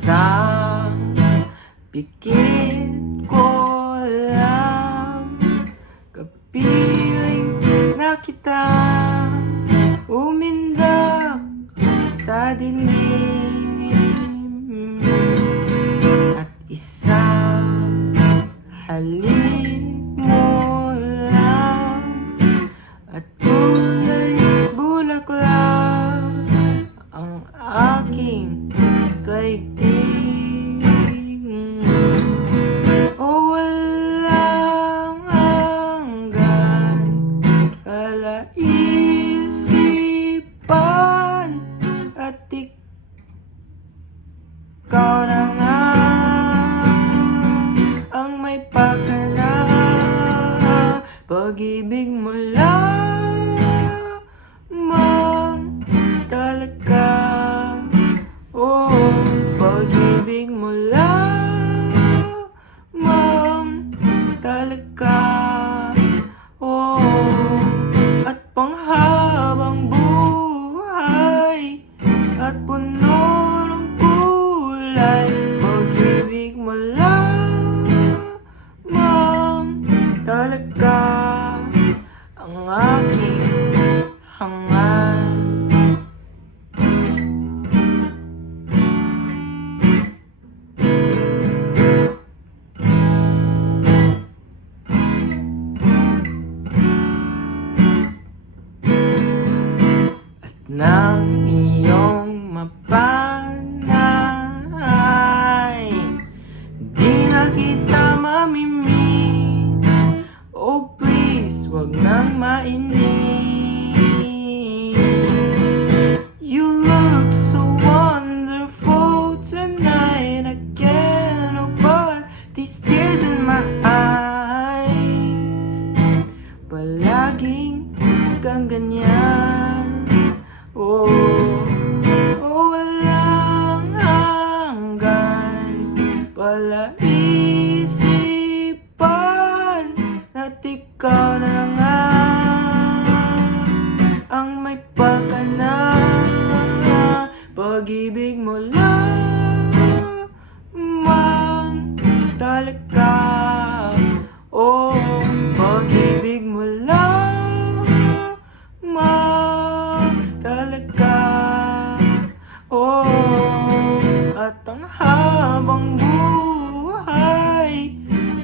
isang pikit ko alam, kapiling na kita umindak sa dilim, at isang halik mo lang at kulay bulaklak ang aking kaigting. O walang hanggan, kalaisipan, at ikaw na nga ang may pakana. Pag-ibig mo lamang talaga, oh, pag-ibig mo lamang talaga, oh, at panghabang buhay at puno ng kulay. Pag-ibig mo lamang talaga ang aking hangal. At nang iyong mapanay, di na kita mamimiss. Oh please, wag nang mainis. You look so wonderful tonight, I can't avoid these tears in my eyes. Palaging kang ganyan, oh, oh, walang hanggan, palaisipan, at ikaw na nga ang may pakana. Pag-ibig mo lamang talaga, oh, pag-ibig mo lamang talaga, oh, at ang habang buhay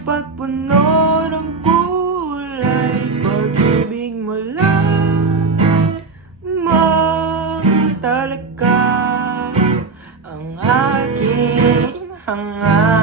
pagpuno ng kulay. Pag-ibig mo lamang talaga ang aking hangal.